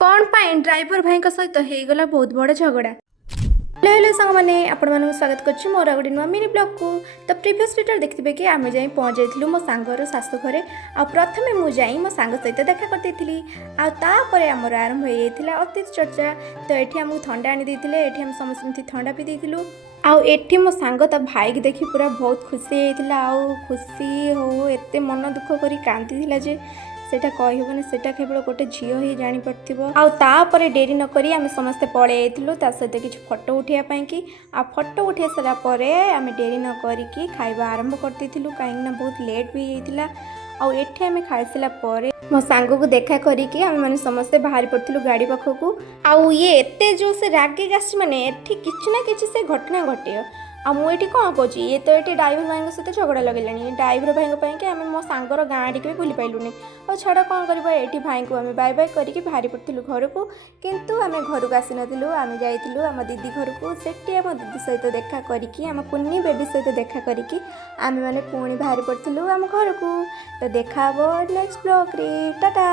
कौन पाई ड्राइवर भाई सहित होगला बहुत बड़ झगड़ा। हेलो हेलो सांग मैंने आपण मानक स्वागत करुच्ची मोर गोटे नुआ मिनी ब्लॉग को। तो प्रीवियस वीडियो देखिए कि आम जाई पहुँच जाइलु मो सांगर शाशु घरे। आ प्रथमे मुझे मो सांग सहित देखा करती आपर आमर आरंभ हो जाता अतीत चर्चा। तो ये आमको थंडा आनी देते आम समस्त थंडा पी देलु। आठी मो सांग ता भाई की देखी पूरा बहुत खुशी होता। आउ खुशी हो एत मन दुख कर कांदी जे सेटा कहबनी सेटा केवल गोटे झील ही जापर। आउे डेरी नक आम समस्ते पलि सहित किसी फोटो उठाइबा कि फोटो उठे सारापर आम डेरी नक खाଇବା आरंभ करदेलु कहीं बहुत लेट भी होता। आठ आम खाई सारापर मो सांग को देखा करिकी आम मैंने समस्ते बाहरी पड़ू गाड़ी पाखक। आउ ये एते जो से रागे आसी माने किसी ना किसी से घटना घटे। मुझे कौन कौच ये तो ये ड्राइवर भाई सहित झगड़ा लगे ड्राइवर भाई कि आम मो सांगर गाँ टी भी बुली पाइलुनि। और छाड़ कौन कर ये भाई को आम बाय बाय करके बाहरी पड़ू घर को। किंतु आम घर को आसी नु आम जाइलु आम दीदी घर को सेठी आम दीदी सहित देखा करिकी आम कुन्नी बेबी सहित देखा करिकी आम मैंने पुणी बाहरी पड़ू आम घर को। तो देखा नेक्स्ट ब्लॉग रे टाटा।